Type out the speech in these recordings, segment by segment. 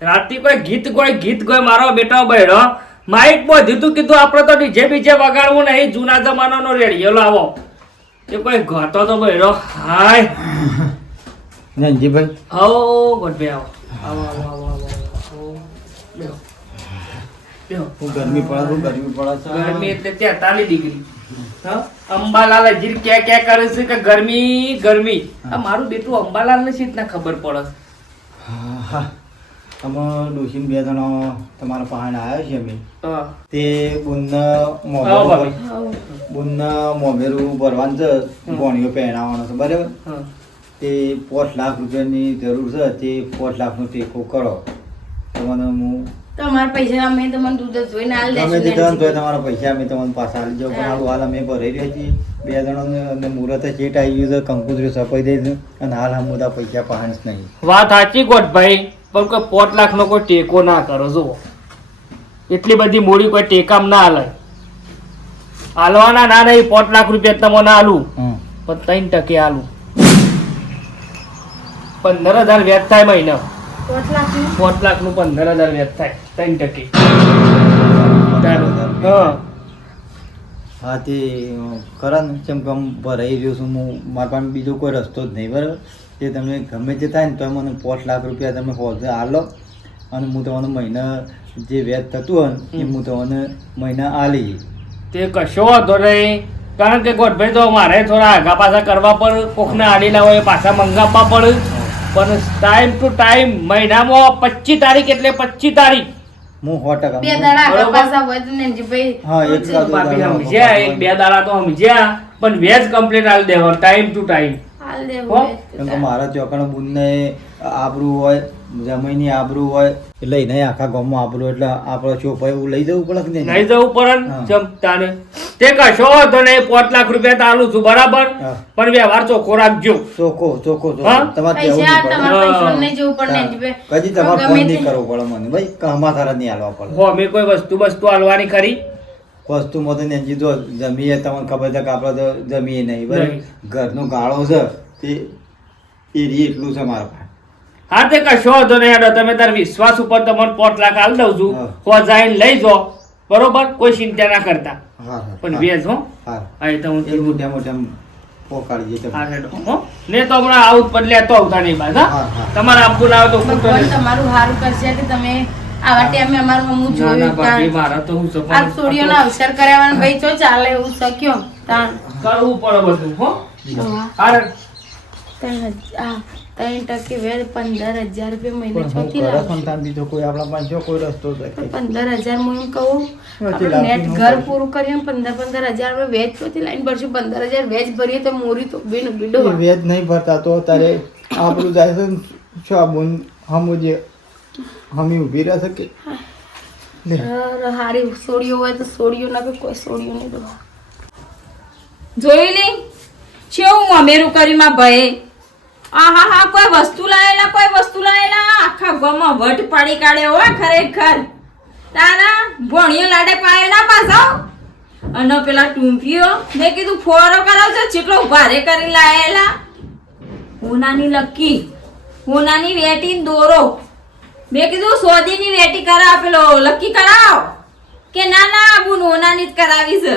રાતી કોઈ ગીત ગોય મારો બેટો બહેરો માઇક માં દીધું કીધું આપણે તો ડીજે બીજે વગાડવું નહીં જૂના જમાનાનો રેડિયો લાવો એ કોઈ ગાતો તો બહેરો હાય નંજીભાઈ આવો ગોઠભાઈ આવો આવો આવો આવો બેહો બેહો ગરમી પડે છે ગરમી એટલે 43 ડિગ્રી હા અંબાલાલ હજી ક્યાં કરે છે કે ગરમી ગરમી આ મારું બેટું અંબાલાલ ને શીત ના ખબર પડે હા અમે ડોશીને 2 જણા તમારા પહાડ આવ્યા છે અમે તે બુનના મોમેરું ભરવાનું છે ગોણીઓ પહેરાવવાનો છે બરાબર તે 5 લાખ રૂપિયાની જરૂર છે તે 5 લાખનો ટેકો કરો તમને હું તમારા પૈસા અમે તમને દૂધ જોઈને આલ તમે દેશું દીધા તો તમારા પૈસા અમે તમને પાછા આલી જાવ પણ હાલ અમે ભરાઈ રહ્યા છીએ 2 જણાને અને મુહૂર્ત ચેટ આવી ગયું છે કંકુતરી સપાઈ દઈશું અને હાલ આમ બધા પૈસા પહાડ નહીં વાત સાચી ગોઠભાઈ પણ કોઈ 5 લાખ નો કોઈ ટેકો ના કરો જુઓ એટલી બધી મૂડી કોઈ ટેકામ ના હાલે હાલવાના ના નહીં 5 લાખ રૂપિયા તમને હાલું પણ 3% હાલું 15,000 વ્યાજ થાય મહિના 5 લાખ નું 15,000 વ્યાજ થાય 3%. હા તે ખરા ને જેમ કે ભરાઈ રહ્યો છું હું મારા પાસે બીજો કોઈ રસ્તો જ નહીં બરાબર તે તમે ગમે તે થાય ને તો મને 5 લાખ રૂપિયા તમે હોજે આલો અને હું તમને મહિના જે વ્યાજ થતું હોય ને એ હું તમને મહિના આલી તે કશો વાંધો નહીં કારણ કે ગોઠભાઈ તો મારે થોડા આગા પાછા કરવા પડે કોકને આડી ના હોય પાછા મંગાવવા પડે પણ ટાઈમ ટુ ટાઈમ મહિનામાં 25 તારીખ એટલે 25 તારીખ હું 100% બે દાડા આગળ પાછા હોય તો નંજીભાઈ હા એક બાપી સમજ્યા એક બે દાડા તો સમજ્યા પણ વેજ કમ્પ્લીટ આલી દેવાનું ટાઈમ ટુ ટાઈમ હાલ હો? દેવું કેમ કે મારા ચોકણ બુનને આબરૂ હોય જમીનની આબરૂ હોય એટલે એને આખા ગામમાં આબરૂ એટલે આપણો ચોપાઈ એવું લઈ જવું પડે કે નહીં નહીં જવું પડે ને હા. જમતાને તે કશો વાંધો નહીં 5 લાખ રૂપિયા તો આલું છું બરાબર હા. પણ વ્યવહાર ચોખ્ખો રાખજો ચોખ્ખો હા? તમારે કહેવું પૈસા નહીં પડે તમારા પૈસા નહીં જવું પડે નંજીભાઈ કદી તમારે ગમે ફોન તે. નહીં કરવો પડે મને ભાઈ કામમાં તારા નહીં હાલવા પડે હો અમે કોઈ વસ્તુ આલવાની ખરી વસ્તુમાં તો નેનજી જો જમીએ તમને ખબર છે કે આપણે તો જમીએ નહીં બરાબર નહીં. ઘરનો ગાળો છે તે એરી એટલું છે મારા પાસે હા તે કશો વાંધો નહીં હેડો તમે તાર વિશ્વાસ ઉપર તમને 5 લાખ આલ દઉં છું હા. હો જઈને લઈ જાઓ બરોબર કોઈ ચિંતા ના કરતા હા પણ વેજ હો હા હા એ તો હું એ મોટા મોટા પોકાડીએ તમે હા હેડો હો ને તો હમણાં આવું જ બદલ્યા તો આવતા નહીં બાદ હા હા, હા. તમારે આપવું ના આવે તો ખોટો ભગવાન નહીં. તમારું સારું કરશે કે તમે આવા ટાઈમે અમારું હું ના, ના, જોયું બાકી તાણ. મારે તો હું સપનું- આ છોડીઓનો અવસર કરાવવાનો ભાઈ ચો ચાલે એવું શક્યો તાણ કરવું પડે બધું હો હા. અરે 3% વેર 15,000 રૂપિયા મહિને પણ હું ચોથી ઘરે લાખ સંતાન બીજો કોઈ આપણા પાસે જો કોઈ રસ્તો જ નથી. 15,000 હું એમ કહું ચોથી આપણે લાખ નેટ નું ઘર કરું. પૂરું કરીએ 15,000 આપણે વેજ ચોથી લાઈન ભરશું 15,000 વેજ ભરીએ તો મોરી તો બીનો બીડો એ વેજ નહીં ભરતા તો તારે આપણું જાય છે ને શું આ બોન હમું જે હમી ઊભી રહેશે કે લે. હારી સોડીઓ હોય તો સોડીઓ ના કોઈ સોડીઓ નહીં દો જોયું નહીં કેવું અમેરું કરી માં ભાઈ આહા હા કોઈ વસ્તુ લાયેલા આખા ગામમાં વટ પાડી કાઢ્યો હો ખરેખર તારા ભણ્યો લાડે પાયો ના પાછો અને પેલા ટૂંપીઓ મેં કીધું ફોરો કરાવજો ચેટલો ભારે કરી લાયેલા હોનાની લક્કી હોનાની વેટી દોરો મેં કીધું સોદીની વેટી કરાવ પેલો લક્કી કરાવ કે ના ના આબુ હોનાની જ કરાવી છે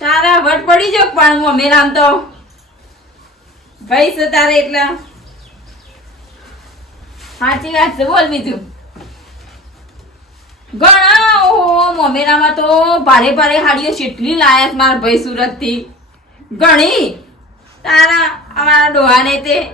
તારા વટ પડી જો પણ મમ્મી આમ તો ભાઈ છે તારે એટલે સાચી વાત છે બોલ બીજું ઘણા ઓહો મમેરામાં તો ભારે ભારે હાડીઓ કેટલી લાયા છે મારા ભાઈ સુરત થી ઘણી તારા અમારા ડોહાને તે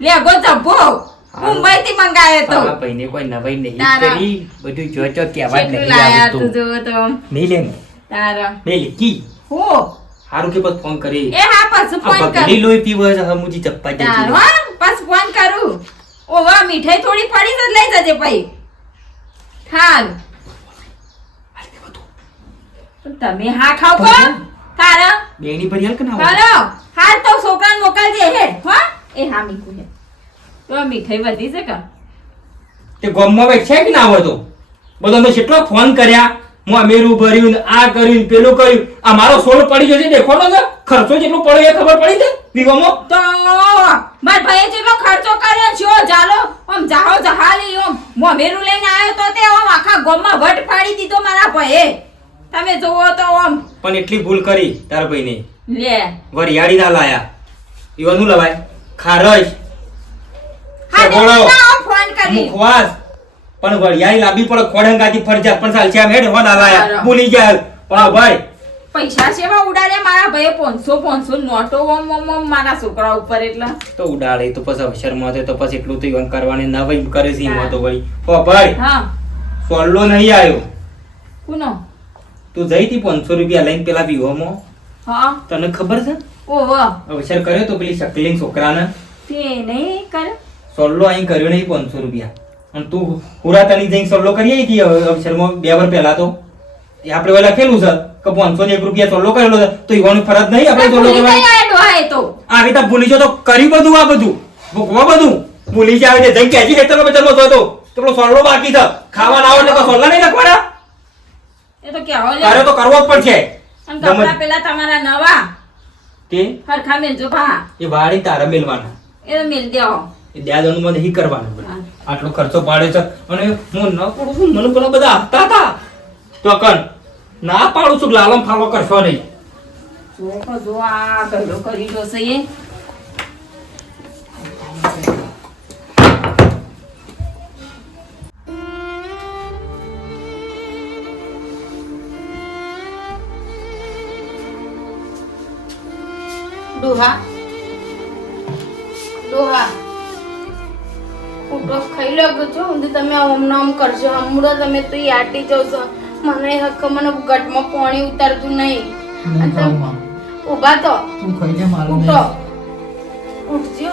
લેગો જબ્બો મુંબઈ થી મંગાવ્યો તો આ ભાઈને કોઈ નવાઈ નહીં તારા. કરી બધું જો કહેવા જ કેટલું નહીં લાયા આવતું તું જો તો નહીં લે ને તારા નહીં લે કી હો હારું કે બસ ફોન કરી એ હા પાછું આ ફોન બગડી કર લોહી પીવો છે હમુજી ચપ્પા તારો જતી હા પાછું ફોન કરું ઓવા મીઠાઈ થોડી પડી તો લઈ જજે ભાઈ હાલ તમે હા ખાવ કો તારા બેણી પર યાર કે ના હાલો હાલ તો છોકરાને મોકલજે હે હો એ હા મીકુ હે તો મીઠાઈ વધી છે કે તે ગોમમાં બેઠા કે ના હોય તો બધો મેં કેટલો ફોન કર્યા હું અમેરું ભર્યું ને આ કર્યું ને પેલું કર્યું આ મારો સોળ પડી જશે દેખવાનો છે ખર્ચો જેટલો પડ્યો એ ખબર પડી છે વિગોમાં તો માર ભાઈએ જેટલો ખર્ચો કર્યો છો ચાલો આમ જાહો જહાલી આમ મોમેરું લઈને આવ્યો તો તે આમ આખા ગામમાં વટ પાડી દીધો મારા ભાઈએ. તમે જોવો તો આમ પણ એટલી ભૂલ કરી તારા ભાઈને. લે વરિયાળી ના લાયા. ઈવાનું લવાય ખારજ હા તે બોલો. ના ફોન કરી મુખવાસ પણ વરિયાળી લાંબી પડે ખોડંગાથી ફરજિયાત પણ ચાલશે આમ હેડ હો ના લાયા બરાબર. ભૂલી ગયા પણ ભાઈ પૈસા સેવા ઉડાડે મારા ભાઈએ 500 નોટો ઓમ ઓમ ઓમ મારા છોકરા ઉપર એટલે તો ઉડાડે તો પછી અવસરમાં તો પછી એટલું તો ઈવન કરવાની ના ભાઈ કરે છે એમાં તો વળી ઓ ભાઈ હા સોલ્લો નહીં આવ્યો. કુનો તું જઈ તી 500 રૂપિયા લઈને પેલા વિહોમાં હા તને ખબર છે ઓહો અવસર કર્યો તો પેલી શકલિંગ છોકરાને તે નહીં કરે સોલ્લો અહીં કર્યો નહીં 500 રૂપિયા અને તું પૂરા તની જઈને સોલ્લો કરી આવી હતી અવસરમાં 2 વાર પહેલા તો એ આપણે ઓલા લખેલું છે કે 501 રૂપિયા સોલ્લો કરેલો છે તો ઈવાનું ફરજ નહીં આપણે સોલ્લો ભૂલી કરવાની. ગયા એ ડોહાએ તો આવી તો ભૂલી જો તો કરી બધું આ બધું ભૂખવા બધું ભૂલી જાય છે જઈ કેજી હેતરનો બેતરનો જોતો તો પેલો સોલ્લો બાકી છે ખાવા ના આવે એટલે સોલ્લા નહીં લખવાના એ તો કેવો લે તારે તો કરવો જ પડશે અને કપડા પેલા તમારા નવા તે હરખા મેલજો ભા એ વાળી તારા મેલવાના એ તો મેલ દેવો એ દાદાનું મને નહીં કરવાનું હા. આટલો ખર્ચો પાડે છે અને હું ન પડું છું મને પેલા બધા આપતા હતા તો કન ના પાડું છું લાલમ ફાલો કરશો નહીં જો આ ગયો કરી દો છે એ ડોહા ડોહા ઉઠો ખાઈ લો છો ઊંધી તમે ઓમ નામ કરશો હમણાં તમે તો આટી જાવ છો મને હક મને ગટમાં પાણી ઉતારતું નહીં અને તમે ઊભા તો ઉઠો ઉઠજો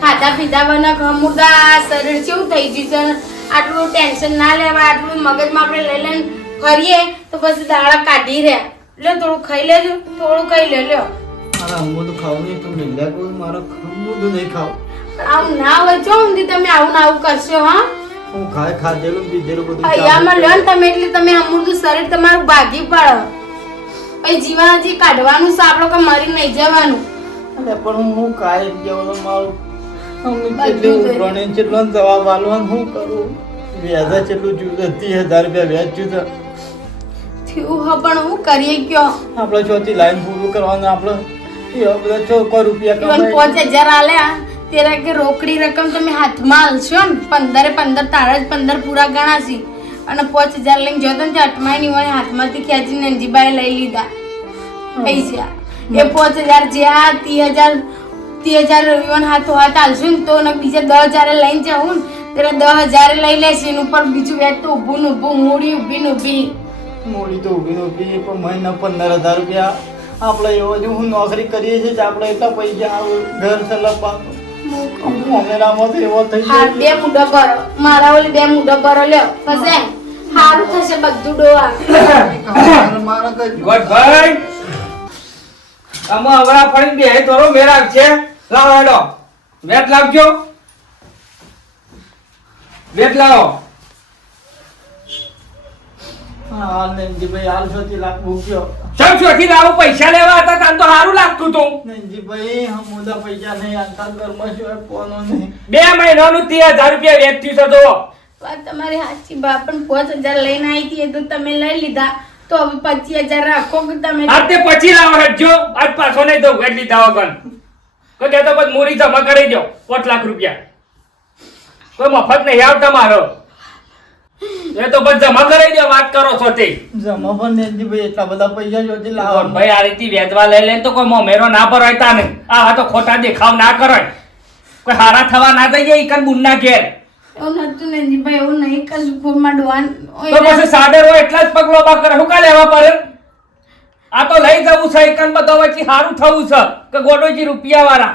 ખાધા પીધા બના હમુદા શરીર કેવું થઈ ગયું છે આટલું ટેન્શન ના લેવા આટલું મગજમાં આપણે લઈ લઈને ફરીએ તો પછી દાડા કાઢી રહ્યા લે થોડું ખાઈ લેજો થોડું ખાઈ લે લ્યો મારા હમું તો ખાવું નહીં તું મિલ્યા કોઈ મારો હમું તો નહીં ખાવ આવું ના હોય છો ઊંધી તમે આવું ને આવું કરશો હા હું ખાધેલું પીધેલું બધું અહીંયામાં લ્યો ને તમે એટલે તમે અમૂર્તું શરીર તમારું ભાગી પડો પછી જીવન હજી કાઢવાનું છે આપણો કે મરી નહીં જવાનું અરે પણ હું કાય જેવો મારું બધું કેટલું થઈ. પ્રણય કેટલો જવાબ આલવાનું હું કરું વ્યાજા કેટલું જુદું 30,000 રૂપિયા વ્યાજ જુદા થયું હ પણ હું કરીએ કયો આપણે ચોથી લાઈન પૂરું કરવાનું આપણે એવા બધા છો કોઈ રૂપિયા ઇવન કમાય 5,000 આલ્યા તેરા કે રોકડી રકમ તમે હાથમાં આલશો ને 15 તારા જ 15 પૂરા ગણાશી અને 5,000 લઈને જોતો ને તે અટમાઈ ની હાથમાંથી ખેંચીને નંજીબાએ લઈ લીધા પૈસા એ 5,000 જ્યાં 30,000 ઇવન હાથો હાથ આલશું ને તો ને બીજા 10,000 લઈને જાઉં ને ત્યારે 10,000 લઈ લેશે એની ઉપર બીજું વ્યાજ તો ઊભું ને ઊભું મૂડી ઊભી ને ઊભી મોડી તો ઊભી ઊભી પણ મહિના 15,000 રૂપિયા આપણે એવો જ હું નોકરી કરીએ છીએ આપણે એટલા પૈસા આવે ઘર ચલાવવાનું અમેરામાં તો એવો થઈ હા જાય 2 મુઠ્ઠા ભરો મારા ઓલી 2 મુઠ્ઠા ભરો લ્યો પછી સારું થશે બધું ડોવા મારા કઈ ગોઠભાઈ આમાં હવરા ફરીને બે તોરો મેરાક છે લાવો હેડો વેટ લાવજો વેટ લાવો હા નંદજીભાઈ હાલ છોથી લાખ મૂક્યો સબ ચોથી લાવો પૈસા લેવા હતા તને તો સારું લાગતું તું નંદજીભાઈ હમુદા પૈસા નહીં આલતા ઘરમાં શું કોનો નહીં 2 મહિનાનું 30,000 રૂપિયા વેચ થયું છે તો વાત તમારી સાચી બા પણ 5,000 લઈને આવી હતી એ તો તમે લઈ લીધા તો હવે 25,000 રાખો કે તમે આ તે પછી લાવો હેડજો આજ પાછો નહીં દઉં વેટ લીધા વગર કોઈ કહેતો પછી મૂડી જમા કરી દો 5 લાખ રૂપિયા કોઈ મફત નહીં આવતા મારો એ તો બસ જમા કરી દો વાત કરો છો તે જમા પણ નંદજીભાઈ એટલા બધા પૈસા જોતી લાવો ભાઈ આ રીતે વેચવા લઈ લે તો કોઈ મોમેરો ના ભરાય તાને આવા તો ખોટા દેખાવ ના કરાય કોઈ હારા થવા ના જઈએ ઈકન બુનના ઘેર એવું નતું નંદીભાઈ એવું નહીં કશું ફોનમાં ડોવાન તો પછી સાદર હોય એટલા જ પગલો બા કરે શું કા લેવા પડે આ તો લઈ જવું છે ઈકન બધો વચ્ચે સારું થવું છે કે ગોડોજી રૂપિયા વાળા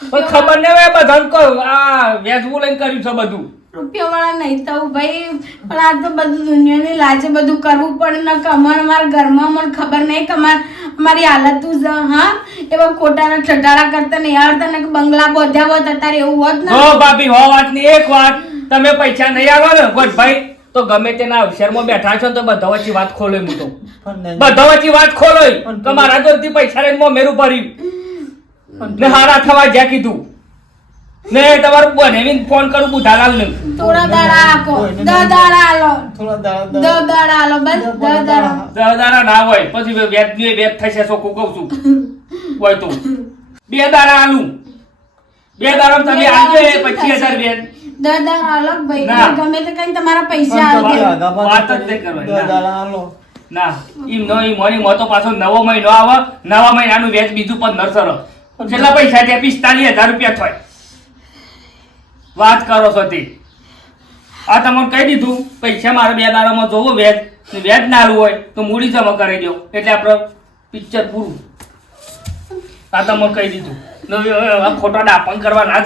કોઈ ખબર નહીં હોય બધાને કહો આ વેચવું લઈને કર્યું છે બધું રૂપિયાવાળા નહીં થવું ભાઈ પણ આ તો બધું દુનિયાની લાજે બધું કરવું પડે ને કે અમારા ઘરમાં મને ખબર નહીં કે અમારી હાલત હા એવા ખોટાના ચટાડા કરતા નહીં આવડતા ને કે બંગલા બોધ્યા હોત અત્યારે એવું હોત ને હો ભાભી હો વાતની એક વાત તમે પૈસા નહીં આલો ને ગોઠભાઈ તો ગમે તેના અવસરમાં બેઠા છો ને તો બધા વચ્ચે વાત ખોલો હું તો બધા વચ્ચે વાત ખોલો તો મારા જોરથી પૈસા લઈને મોમેરું ભર્યું ને હારા થવા જ્યાં કીધું ને તમારું બનેવીને ફોન કરું બુધાલાલ ને થોડા દાડા આકો 10 દાડા આલો થોડા 10 દાડા આલો બસ 10 દાડા દાડા ના હોય પછી વેત થશે ચોખ્ખું કહું છું હોય તો 2 દાડા આલું 2 દાડા તમે આવજો 25,000 બેન 10 દાડા આલો ભાઈ ના. ગમે તે કઈ તમારા પૈસા આવશે વાત જ નહીં કરવાની. દસ દાડા આલો. ના ઈમ નો ઈ મોની મો તો પાછો નવો મહિનો આવે નવા મહિનાનું વેચ બીજું 1500 છેલ્લા પૈસા ત્યાં 45,000 રૂપિયા થાય વાત કરો છો તે આ તમને કહી દીધું પૈસા મારે 2 દાડામાં જોવો વેચ ના આલું હોય તો મૂડી જમા કરી દો એટલે આપણે પિક્ચર પૂરું આ તમને કહી દીધું ખોટા દાપણ કરવા ના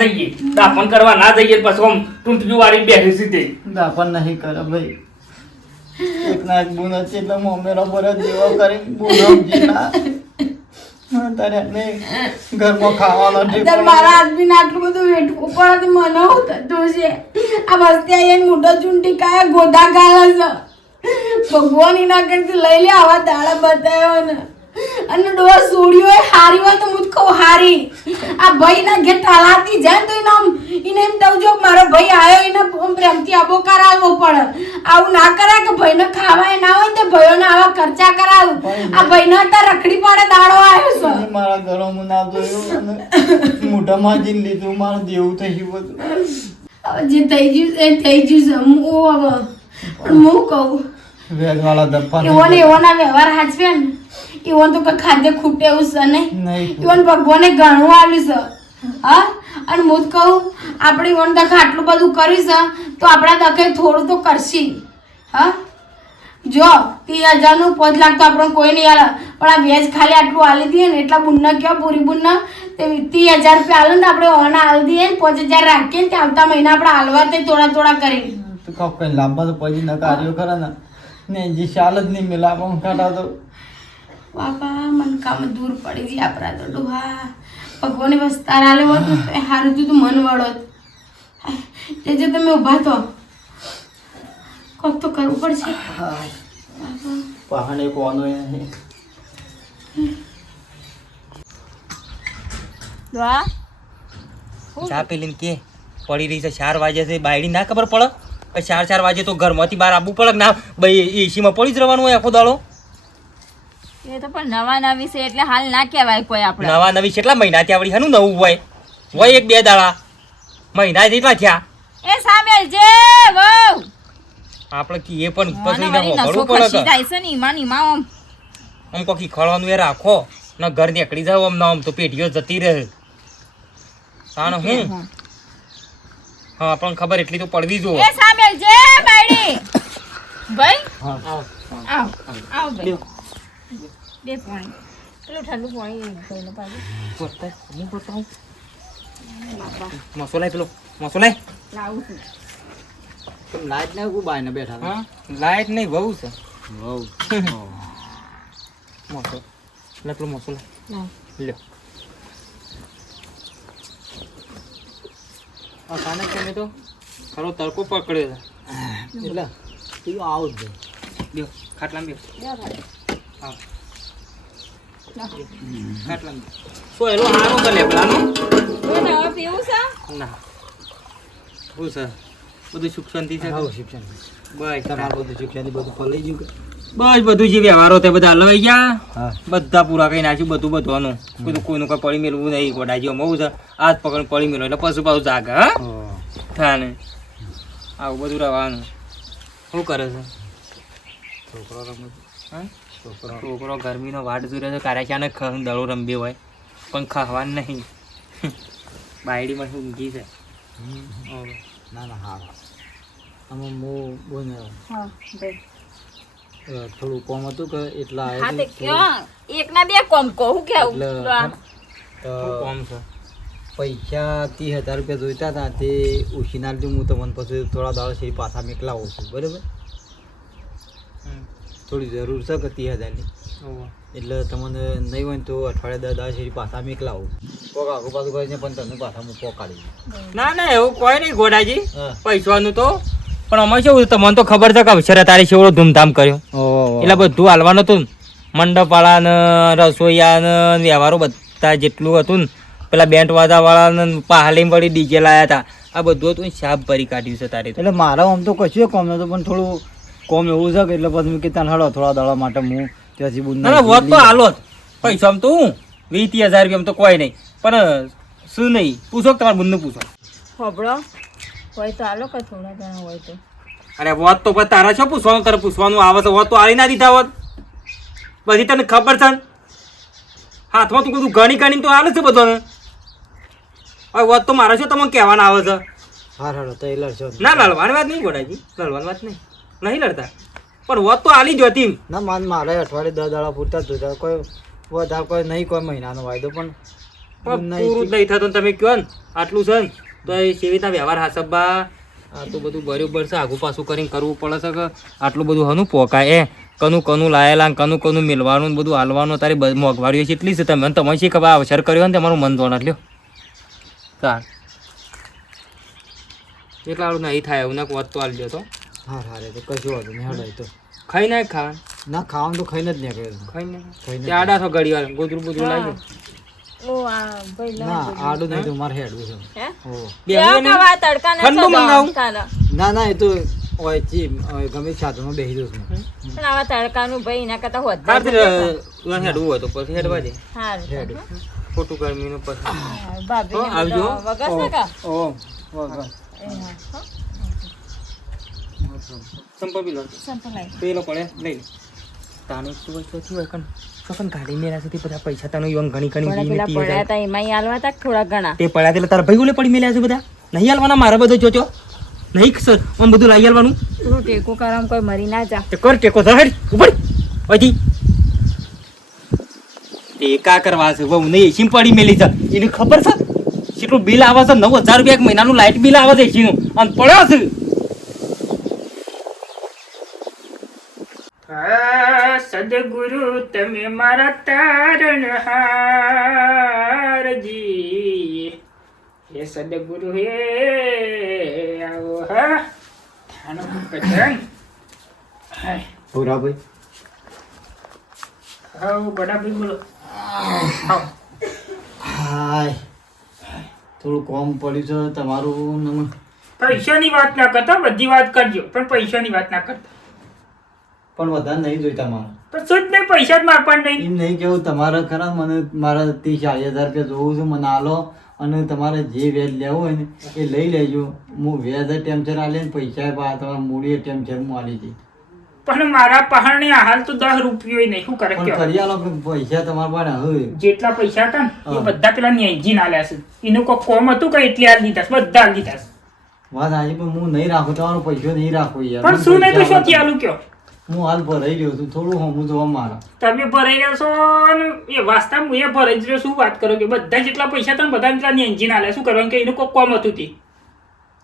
જઈએ પછી આમ ટૂંટકી વાળી બેસી સીધે દાપણ નહીં કરે ભાઈ એક ના એક ગુનો છે એટલે મોમેરો બરો જેવો કરી ગુનો જીના તારે આપણે ઘરમાં ખાવાનો છે અત્યારે મારા આદમીને આટલું બધું વેઠવું પડે તો મને હું થતું છે આ વસ્તી આવીને મોટો ચૂંટી કાયા ગોધા ગાળે છે ભગવાન એના કરતી લઈ લે આવા દાડા બતાવ્યો ને અને ડોર સોડી હોય હારી હોય તો મુજ કહું હારી આ ભાઈ ના ઘેર તાલાતી જાય ને તો એને એમ દઉં જો મારો ભાઈ આવ્યો એને પ્રેમથી આબો કરાવવો પડે આવું ના કરાય કે ભાઈને ખાવાય ના હોય ને તે ભાઈઓને આવા ખર્ચા કરાવું આ ભાઈને અત્યારે રખડી પાડે દાડો આવ્યો છે અને મારા ઘરોમાં ના જોયું અને મોઢામાં જીન લીધું મારું દેવું થઈ ગયું બધું હવે જે થઈ ગયું એ થઈ ગયું છે હું હવે પણ હું કહું વેગવાળા ધપ્પા એવોના વ્યવહાર હાચવે ને એવોન તો કઈ ખાધે ખૂટે એવું છે નહીં નહીં એવોન ભગવાને ઘણું આલ્યું છે હા અને હું જ કહું આપણે એવોન દખે આટલું બધું કર્યું છે તો આપણા દખે થોડું તો કરશી હા જો 30,000 નું 5 લાખ તો આપણને કોઈ નહીં આલે પણ આ વ્યાજ ખાલી આટલું આલી દઈએ ને એટલા બુનના કેવા પૂરી બુનના તે 30,000 રૂપિયા આલે ને આપણે ઓના આલી દઈએ ને 5,000 રાખીએ ને તે આવતા મહિના આપણે હાલવા તે થોડા કરી તો કહો કઈ લાંબા તો પછી ન કાર્યો કરે ને જે ચાલ જ નહીં મેલા પણ કાઢા તો બાપા મનકામ દૂર પડી જાય આપણા તો ડોહા ભગવાને વસ્તાર આલે હોત ને તો હારું તું મન વળોત તે જે તમે ઊભા તો કોક તો કરવું પડશે પહાડે કોનો નહીં વાહ ચા પેલીને કે પડી રહી છે 4 વાગે છે બાયડી ના ખબર પડે કે 4 વાગે તો ઘરમાંથી બહાર આવવું પડે કે ના ભાઈ એસીમાં પડી જ રહેવાનું હોય આખો દાડો એ તો પણ નવા નવી છે એટલે હાલ ના કહેવાય કોઈ આપણે નવા નવી કેટલા મહિના ત્યાં વળી હનું નવું હોય 1-2 દાડા મહિના જેટલા થયા એ સામેલ જે વહુ આપણે કીએ પણ મને પછી વળી ના નસો ભરવું ખસી પડે જાય છે ને ઈમાન આમ આમ કોકી ખળવાનું એ રાખો ને ઘર નીકળી જાવ આમ ના આમ તો પેઢીઓ જતી રહે તાણ હું હા આપણને ખબર એટલી તો પડવી જો એ સામેલ જે બાયડી ભાઈ હા આવ આવ ભાઈ બે પાણી પેલું ઠંડુ પાણી ભાઈને પાડો મસોલાય પેલો મસોલાય લાવું છું લાઈટ ને કોઈ બાયને બેઠા હા લાઈટ નહીં બહુ છે બહુ મસો લે પેલો મસોલા લાવ લ્યો અચાનક તમે તો ખરો તડકો પકડ્યો છે એટલે તું આવું જ લ્યો ખાટલામાં બેસ આવ ખાટલામાં બેસ શું એલો હારો તો લેબડાનો કોને હવે પીવું છે ના શું છે બધું સુખ શાંતિ છે આવું શિક્ષણ બસ તમારું બધું શિક્ષણ બધું ફલાઈ ગયું કે બસ બધું જે વ્યવહારો તે બધા હલવાઈ ગયા હા બધા પૂરા કઈ નાખ્યું બધું બધવાનું બધું કોઈનું કોઈ પડી મેળવું નહીં ગોડાજી મવું છે આજ પકડ પડી મેળવું એટલે પશુ પાછું જાગે હા થાને આવું બધું રહેવાનું શું કરે છે છોકરો રમે હા છોકરો છોકરો ગરમીનો વાટ જોઈ રહ્યો છે કારાચાને દડો રમ્યો હોય પણ ખાવાનું નહીં બાયડીમાં શું ઊંઘી છે ના ના હા આમાં હું બોને હા ભાઈ થોડું કોમ હતું કે એટલા હા તે ક્યાં એક ના બે કોમ કહું કેવું શું કોમ છે પૈસા 30,000 રૂપિયા જોઈતા હતા તે ઉછીના લીધું હું તમને પછી થોડા દાડા છે પાછા મેકલાવું છું બરાબર થોડી જરૂર છે કે 30,000ની એટલે તમને નહીં હોય ને તો અઠવાડિયા 10 દાડા છે પાછા મેકલાવું કોક આગુ પાછું કરીને પણ તમને પાછા હું પોકાડી ના ના એવું કોઈ નહીં ગોડાજી હા પૈસાનું તો પણ અમે શું તમને તો ખબર છે કે અવસરે તારે કેવડો ધૂમધામ કર્યો એટલે બધું હાલવાનું હતું મંડપ વાળા ને રસોઈયા ને વ્યવહારો બધા જેટલું હતું ને પેલા બેન્ટ વાળા પહાલી વળી ડીજે લાયા હતા. આ બધું તું શાપ ભરી કાઢ્યું છે તારે તો. એટલે મારા આમ તો કશું કોમ નતું પણ થોડું કોમ એવું છે કે એટલે પછી મેં કીધું હળો થોડા દાડા માટે હું ત્યાંથી બુન ના ના વોટ તો હાલો જ પૈસા આમ તો હું 20,000 રૂપિયા તો કોઈ નહીં પણ શું નહીં પૂછો કે તમારા બુનને પૂછો. ખબરો હોય તો આલો કે થોડા ઘણા હોય તો. અરે વોટ તો પછી તારા શું પૂછવાનું, તારે પૂછવાનું આવે છે. વોટ તો આલી ના દીધા હોત બધી તને ખબર છે ને. હાથમાં તું બધું ગણી ગણી તો હાલે છે બધાને. હવે વોટ તો મારા શું તમને કહેવાના આવે છે. હા હાલો તો એ લડશો ના લડવાની વાત નહીં ગોડાજી, લડવાની વાત નહીં લડતા પણ વોટ તો આલી જ હતી. ના મારે અઠવાડિયે 10 દાડા પૂરતા જ જોતા કોઈ વધારે કોઈ નહીં કોઈ મહિનાનો વાયદો પણ પૂરું જ નહીં થતું. તમે કહો ને આટલું છે ને તો એ કેવી રીતના વ્યવહાર હાસબા આ તો બધું બરોબર છે. આગું પાછું કરીને કરવું પડે છે કે આટલું બધું હનું પોકાય એ કનું લાયેલા કનું મિલવાનું ને બધું હાલવાનું. તારી મોંઘવારીઓ છે એટલી છે. તમે શી ખબર અવસર કર્યો ને તમારું મન દોણા લ્યો ચાલ એટલા વાળું નહીં થાય એવું ના વાત તો હાલ તો હા રે તો કશું વાંધો નહીં હળાય તો ખાઈ નાખ ખાવાનું ના ખાવાનું તો ખાઈને જ નીકળે ખાઈને આડા છો ઘડી વાર ગોદરું લાવી ઓ આ ભાઈ ના આડું નહીં તો મારે હેડવું છે હે ઓ તડકા ઠંડુ મંગાવું. ના એ તો ઓય ચી ગમે સાધનમાં બેસી દઉં છું પણ આવા તડકાનું ભાઈ એના કરતા હોત હેડવું હોય તો પછી હેડવા દે. સારું ખોટું ગરમીનું પછી ભાભી આવજો. વગર કા ઓ વગર સંપલ બી લો સંપલાય પેલો પડે લઈ લે. તાનો શું હોય કણ ચોકન ગાડી મેલા સુધી બધા પૈસા તાનો યોન ઘણી પેલા પડ્યા હતા એમાં હાલવા તા થોડા ઘણા તે પડ્યા એટલે તારા ભાઈ ઓલે પડી મેલ્યા છે બધા નહીં હાલવાના. મારા બધો જોજો નહીં આમ બધું લાવી હાલવાનું. થોડું ટેકો કરામ કોઈ મરી ના જા. તે કર ટેકો ધડ ઉપર ઓથી તે કા કરવા છે બહુ નહીં એસી પડી મેલી છે. એને ખબર છે કેટલું બિલ આવે છે. 9,000 રૂપિયા એક મહિનાનું લાઇટ બિલ આવે છે એસીનું અને પડ્યો છે. સદગુરુ તમે મારા તારણહારજી હે સદગુરુ હે આવો હા થાનો કચન પૂરા ભાઈ હા બડા ભાઈ બોલો. હાય થોડું કોમ પડ્યું છે તમારું નમઃ. પૈસાની વાત ના કરતા બધી વાત કરજો પણ પૈસાની વાત ના કરતા. પણ વધારે નહીં જોઈતા મારે પણ શું જ નહીં પૈસા જ મારવા નહીં. એમ નહીં કેવું તમારે ખરા મને મારા 30,000 રૂપિયા જોવું છે મને આલો અને તમારે જે વ્યાજ લેવું હોય ને એ લઈ લેજો. હું વ્યાજ ટેમચર આલે ને પૈસા તમારા મૂડીએ ટેમચર હું આલી દઈ. પણ મારા પહાડની હાલ તો 10 રૂપિયો નહીં શું કરે પણ કરી આલો કે પૈસા તમારા પાસે હવે જેટલા પૈસા હતા ને એ બધા પેલા નેજીન આલ્યા છે. એનું કોઈ કોમ હતું કે એટલે આ લીધા છે બધા લીધા છે. વાત આજે પણ હું નહીં રાખું તમારો પૈસો નહીં રાખો યાર. પણ શું નહીં તો શોથી આલું કયો હું હાલ ભરાઈ રહ્યો છું થોડું હમું જોવા મારા. તમે ભરાઈ રહ્યા છો ને એ વાસ્તા હું એ ભરાઈ જ રહ્યો. શું વાત કરો કે બધા જેટલા પૈસા હતા ને બધા એટલા એન્જિન આલ્યા. શું કરવાનું કે એનું કોઈ કોમ હતું તે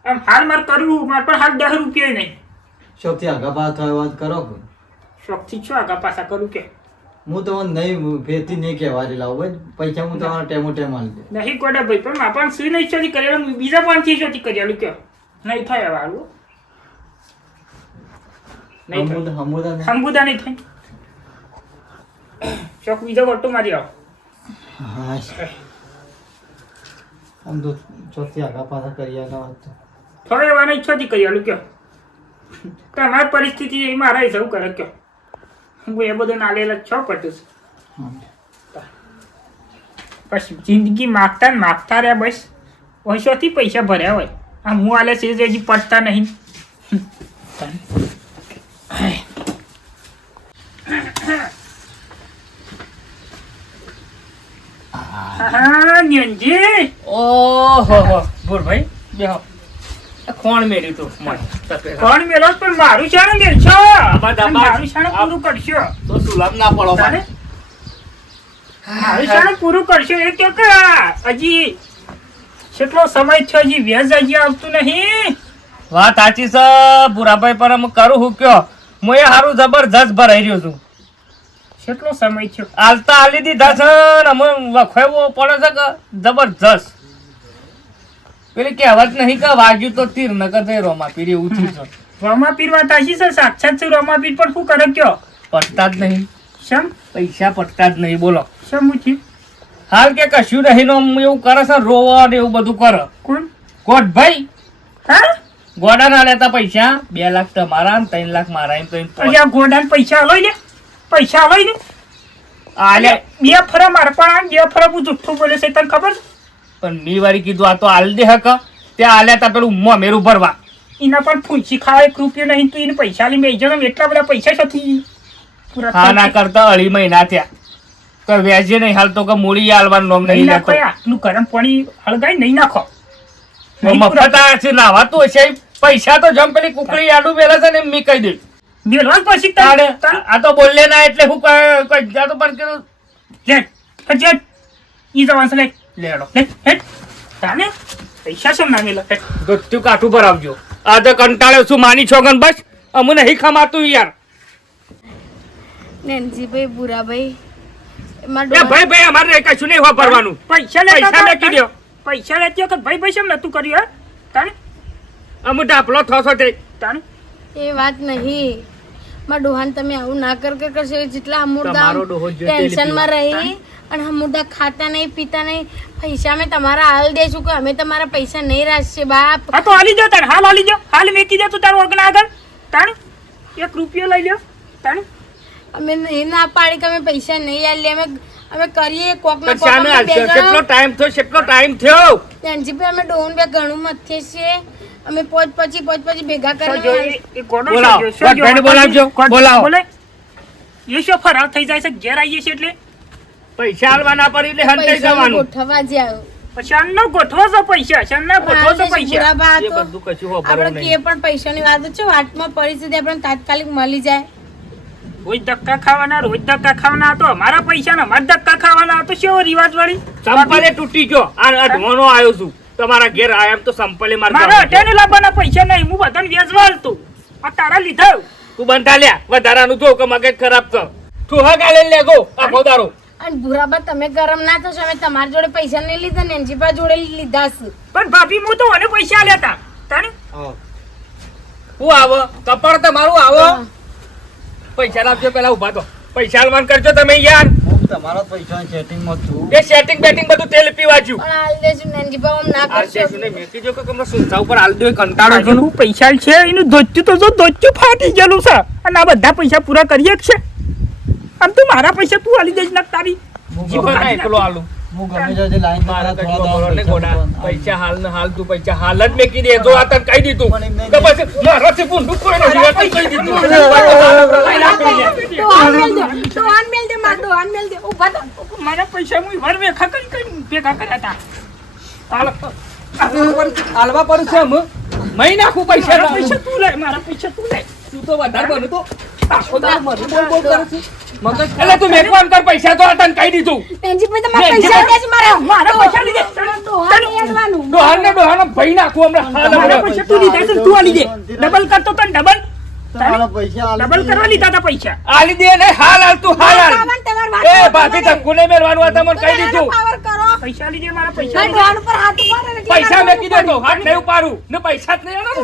આમ હાલ મારે કરવું મારે પણ હાલ 10 રૂપિયા નહીં. શોખથી આગા પાછા થયો વાત કરો કે શોખથી છો આગા પાછા કરું કે હું તમને નહીં ફેરથી નહીં કહેવા લાવું ભાઈ પૈસા હું તમારા ટેમો ટેમ આલી દે. નહીં કોડા ભાઈ પણ મારા શું નહીં ચોથી કરેલું બીજા પણ થી ચોથી કરેલું કયો નહીં થાય હવે હાલું નહીં થાય. હમુદા ને હંબુદા નહીં થાય. શોખ બીજો ગોટો મારી આવો. હા આમ તો ચોથી આગા પાછા કરી આગા વાત તો થોડો એવાના ઈચ્છાથી કરી આલું કયો તમારી પરિસ્થિતિ એ મારા જવું કરે કયો હું એ બધું નાલેલા છો પટું પછી જિંદગી માગતા ને માગતા રહ્યા બસ વર્ષોથી પૈસા ભર્યા હોય. આ હું આલે છે હજી પડતા નહીં. હા ન્યંજી ઓહો બોરભાઈ બેહો. કોણ મેલ્યું તું કોણ મેલો પણ મારું શાણું મેલ છો મારું શાણું પૂરું કરશો તો સુલભ ના પડો મારે મારું શાણું પૂરું કરશો એ કયો કે હજી કેટલો સમય થયો હજી વ્યાજ હજી આવતું નહીં. વાત સાચી છે ભૂરાભાઈ પર હું કરું હું કયો હું એ સારું જબરજસ્ત ભરાઈ રહ્યો છું. કેટલો સમય થયો હાલતા હાલી દીધા છે ને અમે વખેવો પડે છે કે જબરજસ્ત. પેલી કહેવત નહીં કે વાગ્યું તો તીર નકર તે રોમાપીર એવું થયું છે. રોમાપીર વાત આશી છે સાક્ષાત છે રોમાપીર પણ શું કરે કયો પટતા જ નહીં. શમ પૈસા પટતા જ નહીં બોલો શમ થયું હાલ કે કશું નહીં નો એવું કરે છે રોવો ને એવું બધું કરે કોણ ગોઠભાઈ હા ગોડા ના લેતા પૈસા 2 લાખ તમારા ને 3 લાખ મારા એમ તો એમ તો અહીંયા ગોડાને પૈસા લઈ લે પૈસા લઈ લે આલે બે ફરા મારે પણ આમ બે ફરા હું જુઠ્ઠું બોલે છે તને ખબર છે? પણ મી વારી કીધું આ તો હાલ દે હક ત્યાં આલ્યા તા પેલું મોમેરું ભરવા એના પણ ફૂંચી ખાવા 1 રૂપિયો નહીં તું એને પૈસા લઈને બેસી જવાનો એટલા બધા પૈસા નથી પૂરા હા ના કરતા 2.5 મહિના થયા તો વ્યાજે નહીં હાલ તો કે મૂડી હાલવાનું નામ નહીં નહીં નાખો લેતો આટલું ગરમ પાણી હળગાઈ નહીં નાખો મફત આ છે નાવાતું હશે પૈસા તો જમ પેલી કુકડી આડું મેલે છે ને એમ મી કહી દે મેલવા જ પછી તારે આ તો બોલે ના એટલે હું કોઈ જાતો પણ કીધું લે ઈ જવાન છે લે લેડો લે હેટ તાને પૈસા છે ના મેલા હેટ ગત્યું કાઠું ભરાવજો આ તો કંટાળે શું માની છોગન બસ અમને નહીં ખમાતું યાર નેનજીભાઈ બુરાભાઈ એમાં એ ભાઈ ભાઈ અમારે કશું નહીં વાપરવાનું પૈસા લેતા પૈસા મેકી દ્યો. પૈસા લેતી વખત ભાઈ ભાઈ શેમ નતું કર્યું હે તાને અમુ ડાપલો થશો તે તાને એ વાત નહીં માં ડોહાન તમે આવું ના કરશો જેટલા હમુરદા તમારો ડોહો જો તેલ ટેન્શનમાં રહી અને હમુરદા ખાતા નહીં પીતા નહીં પૈસા અમે તમારા હાલ દેશું કે અમે તમારા પૈસા નહીં રાખશે બાપ હા તો હાલી જાઓ તાને હાલ હાલી જાઓ હાલ મેકી દે તું તારું ઓર્ગન આગળ તાને 1 રૂપિયો લઈ લ્યો તાને અમે એ ના પાડી કે અમે પૈસા નહીં આલીએ અમે કરીએ કોક ના કોક શાને અમે બે હાલશો? કેટલો જણા ટાઈમ થયો કેટલો ટાઈમ થયો નેનજીભાઈ અમે ડોહન બે ઘણું મથીએ છીએ અમે પોચ પછી ભેગા જો કરીને એ ગોડો બોલાવો. છે જો ભાઈને બોલાવજો. બોલાવો. બોલે એ શું ફરાર થઈ જાય છે ઘેર આવીએ છે એટલે પૈસા હાલવાના પર એટલે હંતાઈ પૈસા જવાનું ગોઠવવા જ આવ્યો પછી આનો ગોઠવો છો પૈસા શાનના ગોઠવો છો પૈસા બુરાબા એ તો બધું કશું વાપરવું આપણે નહીં કે પણ પૈસાની વાત છે વાટમાં પરિસ્થિતિ આપણે તાત્કાલિક મળી જાય રોજ ધક્કા ખાવાના તો અમારા પૈસા ને અમારા ધક્કા ખાવાના તો કેવો રિવાજ વાળી સંપલે તૂટી ગયો આ અઢવાનો આવ્યો છું તમારા ઘેર આયા એમ તો સંપલે મારા માર અટેને લાવવાના પૈસા નહીં હું બધાને વેચવા હાલતો આ તારા લીધા તું બંધા લ્યા વધારાનું જો કે મગજ ખરાબ કર તું હગ આલે લેગો આખો દારો અને ભુરાબા તમે ગરમ ના થશો અમે તમારી જોડે પૈસા નહીં લીધા ને એનજીપા જોડે લીધા છે પણ ભાભી હું તો મને પૈસા લેતા તાને હું આવો કપાળ તમારું આવો પૈસા લાવજો પેલા ઉભા તો પૈસા હાલવાન કરજો તમે યાર હું તમારા પૈસા સેટિંગમાં છું એ સેટિંગ બેટિંગ બધું તેલ પીવાજ્યું પણ હાલ દેશું ને એનજીપા આમ ના હાલ કરશો દેશું ને મેકી જો કે કમરા સુનસા ઉપર હાલ દો કંટાળો તારું છું હું પૈસા છે એનું ધોચ્યું તો જો ધોચ્યું ફાટી ગયેલું છે અને આ બધા પૈસા પૂરા કરીએ જ છે આમ તું મારા પૈસા તું આલી દઈશ ના તારી જીવન ના એકલો હાલું હું ગમે તે લાઈન મારા મારા કશું થોડા ખબર નહીં ગોડા. દાડા પૈસા હાલ ને હાલ તું પૈસા હાલ જ મેકી દે જો આ તને કહી દીધું કે પછી મારાથી પૂંડું કોઈ નથી આ તને કહી દીધું ડોહાન મેલ દે ડોહાન મેલ દે માર ડોહાન મેલ દે ઉભા તો મારા પૈસા હું વર વેખા કરી ભેગા કર્યા હતા હાલવા પડું છે હમ મહી નાખું પૈસા મારા પૈસા તું લે મારા પૈસા તું લે તું તો વધારે બનું તો આખો દાડો મને બોલ બોલ કરે છે મગજ એટલે તું મેકવાન કર પૈસા તો આ તને કહી દીધું એનજીપા તમારા પૈસા દેજો મારા મારા પૈસા લીધે ડોહાન લેવાનું ડોહાને ભઈ નાખું હમણાં હાલ મારા હમણાં. પૈસા તું લીધા છે તું આલી દે ડબલ કરતો તને ડબલ તમારા પૈસા આલી ડબલ કરવા લીધા હતા પૈસા આલી દે ને હાલ હાલ તું હાલ હાલ તમાર વાત એ ભાભી ધક્કુ નહીં મેરવાનું આ તમને કહી દીધું પાવર કરો પૈસા લીધે મારા આ પૈસા ડોહાન ઉપર હાથ ઉપાડો ને પૈસા મેકી દે તો હાથ નહીં ઉપાડું ને પૈસા જ નહીં આનો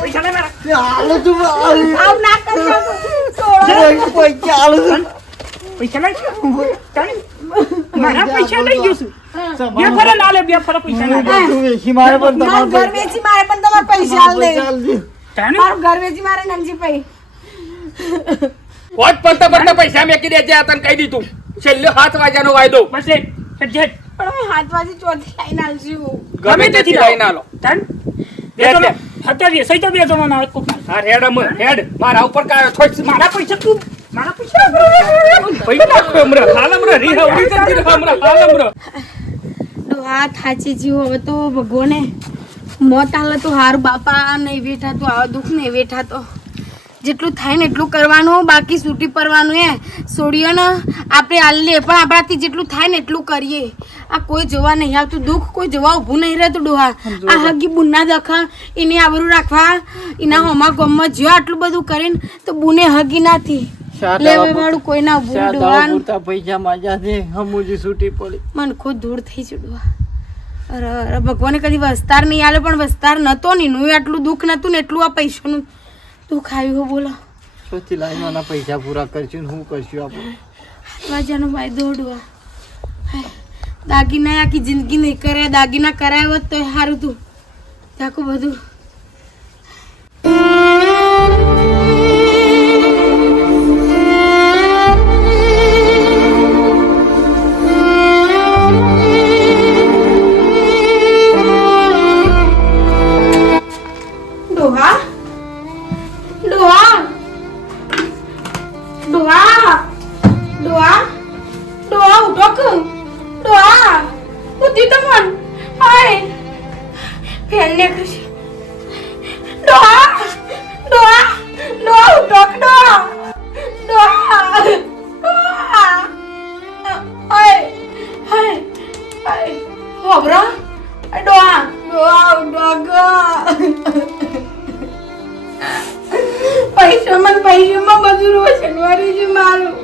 પૈસા લે મારા આલુ તું આલી. આવ ના કરજો પૈસા આલુ તું. પૈસા લઈ તારે મારા પૈસા લઈ ગયો છું બે ફરા ના લે બે ફરા પૈસા ના લે તું વેચી મારે પણ મારું ઘર તમારા વેચી મારે પણ તમારા પૈસા આલ દે પૈસા આલી દે. તાને મારું ઘર વેચી મારે નંજીભાઈ પોત પડતા પૈસા મેકી દેજે આ તને કહી દીધું છેલ્લો 7 વાગ્યાનો વાયદો બસ લે જજ પણ અમે હાથ વાજી ચોથી લાઈન આલશું ગમે તેથી લઈને આલો તાન બે લે, જણો લે. હતા બે સહી તો બે જણો ના આવે કોક હા હેડ અમ હેડ મારા ઉપર કાયો થોઈ મારા પૈસા તું મારા પૈસા પૈસા હમણાં હાલ હમણાં રીહ ઉડી જતી રહે હમણાં હાલ હમણાં આ થાચી જીવ હવે તો ભગવાને મોત આલે તો હારું બાપા નહીં વેઠા તો આવા દુઃખ નહીં વેઠા તો જેટલું થાય ને એટલું કરવાનું બાકી છૂટી પડવાનું એ છોડીએ ને આપણે હાલીએ પણ આપણાથી જેટલું થાય ને એટલું કરીએ આ કોઈ જોવા નહીં આવતું દુઃખ કોઈ જોવા ઊભું નહીં રહેતું ડોહા આ હગી બુનના દખા એને આબરૂ રાખવા એના હોમા ગમમાં જ્યો આટલું બધું કરીને તો બુને હગી નાથી લેવા વાળું કોઈ ના ઊભું ડોહાન પૂરતા પૈસા માજા છે હમુજી છૂટી પડી મન ખુદ દૂર થઈ ચડવા અરે અરે ભગવાને કદી વસ્તાર નહીં આલે પણ વસ્તાર નતો ને એનું આટલું દુઃખ નતું ને એટલું આ પૈસાનું દુઃખ આવ્યું બોલો સોથી લાઈનવાના પૈસા પૂરા કરશું ને હું કરશું આપણે વાજાનો વાયદો ડોહા. દાગીના આખી જિંદગી નહીં કર્યા, દાગીના કરાવ્યો હોત તો સારું તું આખું બધું. ડોહા ડોહા ડોહા ડોહા ડોહા ઉઠો કે ડોહા ઉઠી તો મન હાય ફેરને ખુશી ડોહા ડોહા ડોહા ઉઠો કે ડોહા ડોહા હાય હાય હાય હોબરા ડોહા ડોહા ઉઠો કે પૈસામાં બધું રોશન વાળું છે મારું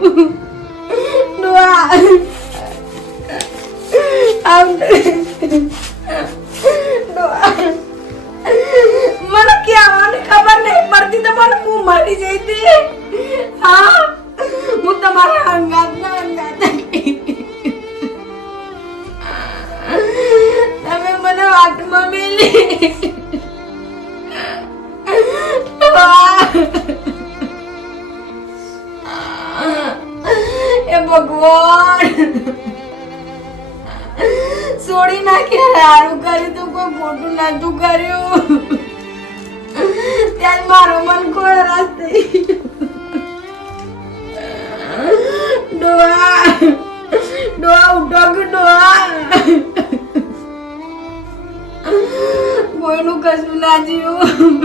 ડોહા. મને કહેવાની ખબર નહીં પડતી તો મને હું મરી જઈતી. હા હું તમારા અંગાત તમે મને વાતમાં મેલી. એ ભગવાન છોડી નાખ્યા. સારું કર્યું તું, કોઈ ખોટું નતું કર્યું. ત્યાં મારો મન કોઈ રાસ થઈ ડોહા ડોહા ઉઠો કે ડોહા. કોઈનું કશું ના જીવું,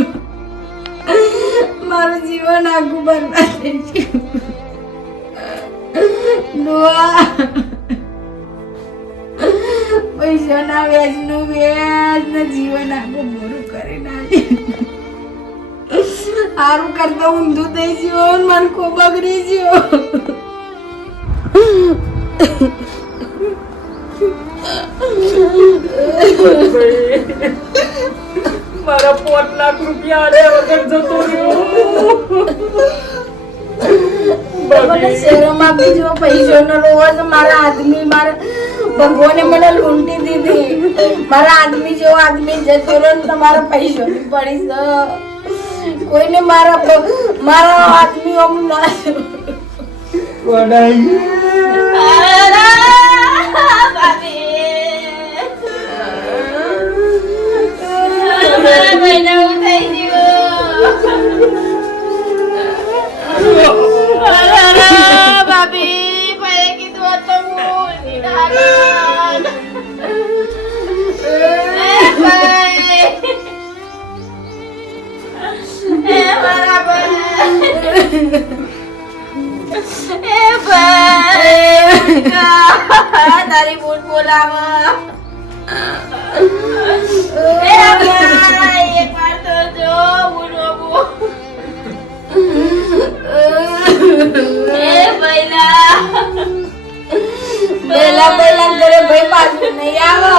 મારું જીવન આખું બરબાદ થઈ ગયું. ડોહા પૈસાના વ્યાજનું વ્યાજ ને જીવન આખું મોરું કરી નાખ્યું. સારું કરતા ઊંધું થઈ ગયું, મન ખૂબ બગડી ગયો. મારા 5 લાખ રૂપિયા આલે વગર જતો રહ્યો. મને શહેરોમાં બીજો પૈસાનો રોવો છે. મારા આદમી મારા ભગવાને મને લૂંટી દીધી. મારા આદમી જેવો આદમી જતો રહ્યો ને તમારા પૈસાની પડી છે. કોઈને મારા આદમી આમ ના ભાભી ભાઈ કીધું હતું તારી બૂટ બોલાવા એક વાર તો જો પહેલા ઘરે ભાઈ પાછું નહીં આવો.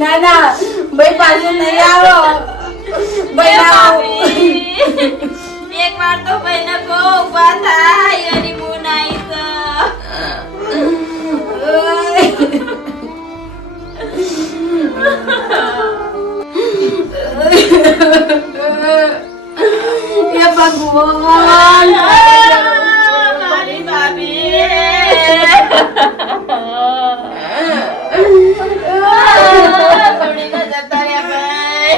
ના ના ભાઈ પાછું નહીં આવો. એક વાર તો ભાઈ ને કહો ઉભા થાય એની બૂન આવી એ ભગવાન મારી ભાભી છોડીને જતા રહ્યા ભાઈ.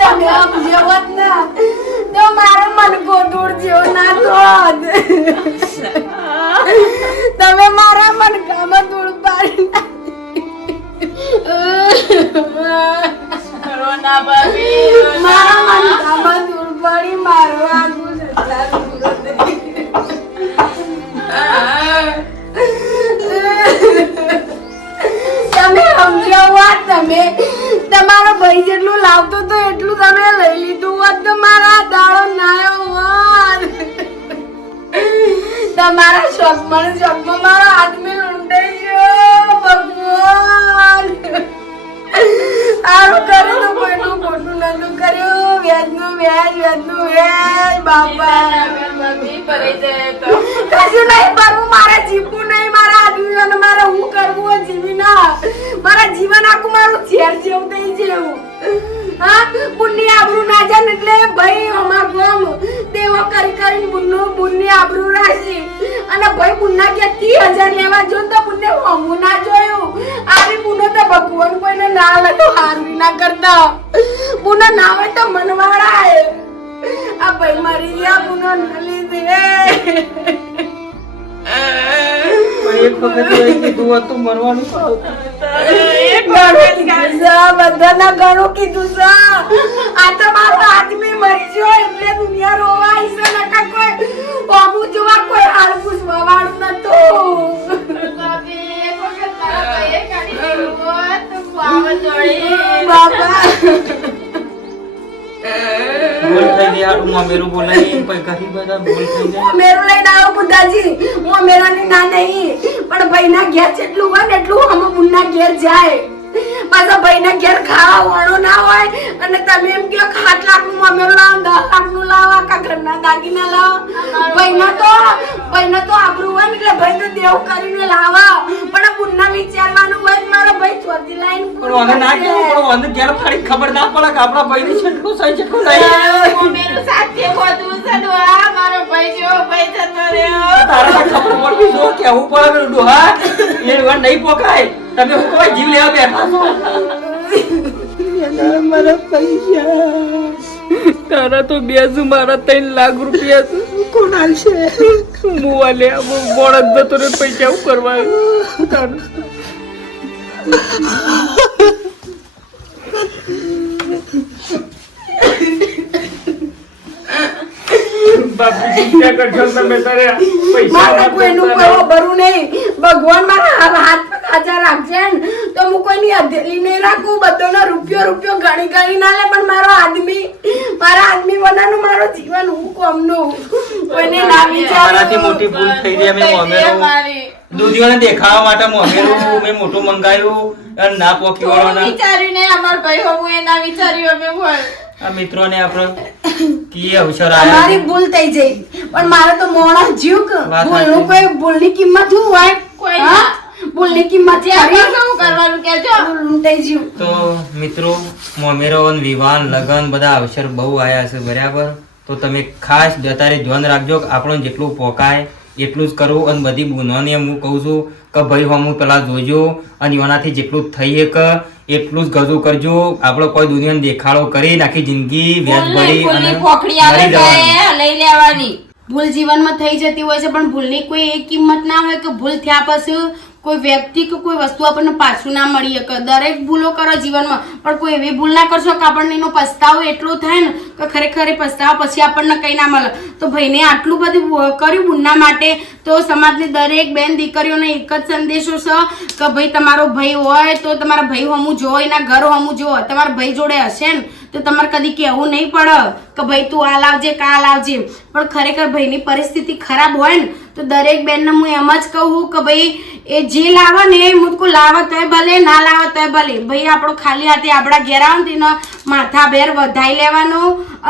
તમે આમ જેવો જ ના તો મારો મન ગોદુડ જેવો ના થોત. તમે મારા મનકામાં ધૂળ પાડી રોના ભાભી મારા મનકામાં ધૂળ પડી મારો આખું સંસાર પૂરો થઈ તમે સમજો વાત. તમે તમારો ભાઈ જેટલું લાવતો તો એટલું તમે લઈ લીધું હોત તો મારા દાડો નાયો હોત. તમારા શોખમાં મારો આદમી લૂંટાઈ ગયો. ભગવાન સારું કર્યું તો કોઈનું ખોટું નતું કર્યું. વ્યાજનું વ્યાજ બાપા. ભરાઈ જાય તો કશું નહીં કરવું, મારે જીવવું નહીં, મારા આદમીઓને મારે હું કરવું હોય જીવી ના, મારા જીવન આખું મારું ઝેર જેવું થઈ જેવું. હા, પુણ્ય આબરૂ ના જાય એટલે ભાઈ અમાર ગમ દેવો કરી કરીને પુણ્ય આબરૂ રાશી અને ભાઈ પુણ્ય કે 30,000 લેવા જો તો પુણ્ય હમું ના જોયું. આવી પુણ્ય તો ભગવાન કોઈને ના લે તો હારું ના કરતા, પુણ્ય ના હોય તો મનવાળાય. આ ભાઈ મારી ગયા પુણ્ય ના લીધે. એક વખત એ કીધું હતું મરવાનું બધાના ઘણું કીધું છે. આ તો મારો આદમી મરી ગયો એટલે દુનિયા રોવાય છે, નકા કોઈ બાબુ જોવા કોઈ હાલ પૂછવા વાળું નતું. બાબા બોલ થઈ ગયા મમેરું બોલાય પૈકાથી બધા બોલ થઈ જાય. મેરું લઈને આવો બુદ્ધાજી, હું મેરાની ના નહીં, પણ ભાઈના ઘેર જેટલું હોય ને એટલું અમે બુનના ઘેર જાય. પાછા ભાઈના ઘેર ખાવા વાળો ના હોય અને તમે એમ કહો 7 લાખનું મમેરું લાવો, 10 લાખનું લાવો, આખા ઘરના દાગીના લાવો. ભાઈના તો આબરૂ હોય ને એટલે ભાઈ તો દેવ કરીને લાવા, પણ બુનના વિચારવાનું હોય મારો ભાઈ ચોથી લાઈન પણ વાંધો ના કેવું, પણ વાંધો ઘેર ફાડી ખબર ના પડે કે આપણા ભાઈને છેટલું સહી છેટલું નહીં. મેરું સાથે હોતું છે ડોહા, મારો ભાઈ જેવો ભાઈ જતો રહ્યો. તારે ખબર પડવી જો કેવું પડે ડોહા, એ વાત નહીં પોકાય. તમે હું કોઈ જીવ લેવા બેઠા છો. મારા પૈસા તારા તો બેજુ મારા 3 લાખ રૂપિયા છે. કોણ હાલશે? મુવા લે બોળદ જતો રે, પૈસા શું કરવા તારું? બાપુ ચિંતા કરશો તમે તારે પૈસા મારે કોઈનું કોઈ ભરું નહીં. ભગવાન મારા હાથ પર હાજર રાખજે ને તો હું કોઈની હથેળી નહીં રાખું. બધાનો રૂપિયો ગણી ના લે, પણ મારા આદમી બનાનું મારું જીવન હું કોમનું કોઈને ના મારાથી મોટી ભૂલ થઈ ગઈ. અમે મમેરું દૂધીઓને દેખાવા માટે મમેરું મેં મોટું મંગાવ્યું અને ના પોકી વાળો વિચાર્યું ને અમાર ભાઈ હોવું એ ના વિચાર્યું અમે બોલ. આ મિત્રોને આપણે કી અવસર મારી આયા. ભૂલ થઈ જઈ, પણ મારે તો મોણા જીવ કે વાત ભૂલનું કોઈ ભૂલની કિંમત શું હોય? કોઈ હા? ના. ભૂલની કિંમત આપણે શું કરવાનું કેજો. ભૂલનું થઈ જીવ. તો મિત્રો મમેરો વિવાહ લગન બધા અવસર બહુ આયા છે બરાબર. તો તમે ખાસ જતારે ધ્યાન રાખજો કે આપણને જેટલું પોકાય એટલું જ કરવું. અને બધી બુનોને હું કહું છું કે ભાઈ હું પેલા જોજો અને એનાથી જેટલું થઈ કે એટલું જ ગજુ કરજો. આપણે કોઈ દુનિયાને દેખાડો કરી નાખી જિંદગી વ્યાજ ભરી અને પોખડી આવે મરી જવાનું. છે, લઈ લેવાની. ભૂલ જીવનમાં થઈ જતી હોય છે, પણ ભૂલની કોઈ એક કિંમત ના હોય કે ભૂલ થયા પછી કોઈ વ્યક્તિ કે કોઈ વસ્તુ આપણને પાછું ના મળી શકે. દરેક ભૂલો કરો જીવનમાં, પણ કોઈ એવી ભૂલ ના કરશો કે આપણને એનો પસ્તાવો એટલો થાય ને કે ખરેખર પસ્તાવા પછી આપણને કંઈ ના મળે. તો ભાઈને આટલું બધું કર્યું બુનના માટે, તો સમાજની દરેક બેન દીકરીઓને એક જ સંદેશો છે કે ભાઈ તમારો ભાઈ હોય તો તમારા ભાઈ હમું જોવો, એના ઘર હમું જોવો. તમારા ભાઈ જોડે હશે ને તો તમારે કદી કહેવું નહીં પડે કે ભાઈ તું આ લાવજે કે આ લાવજે. પણ ખરેખર ભાઈની પરિસ્થિતિ ખરાબ હોય ને તો દરેક બેનને હું એમ જ કહું કે ભાઈ એ જે લાવે ને એ મુદકો લાવે તોય ભલે, ના લાવે તોય ભલે. ભાઈ આપણો ખાલી હાથે આપણા ઘેર આવે ને એનો માથા ભેર વધાઈ લેવાનો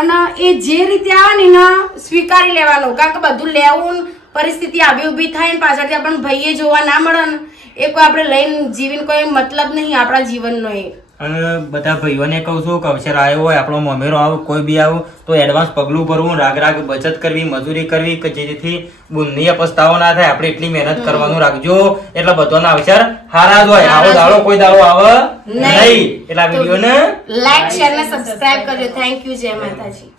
અને એ જે રીતે આવે ને એને સ્વીકારી લેવાનું. કારણ કે બધું લેવું પરિસ્થિતિ આવી ઊભી થાય ને પાછળથી આપણને ભાઈએ જોવા ના મળે ને એ કોઈ આપણે લઈને જીવીને કોઈ મતલબ નહીં આપણા જીવનનો. એ અને બધા ભાઈઓને કહું છું કે અવસર આવ્યો હોય આપણો મમેરો આવો કોઈ બી આવું તો એડવાન્સ પગલું ભરવું, રાગ બચત કરવી, મજૂરી કરવી કે જેથી બુનની પસ્તાવો ના થાય. આપણે એટલી મહેનત કરવાનું રાખજો એટલે બધાના અવસર હારા જ હોય. આવો દાડો કોઈ દાડો આવે નહીં. એટલે આ વિડીયોને લાઈક શેર ને સબસ્ક્રાઇબ કરજો. Thank you. જય માતાજી.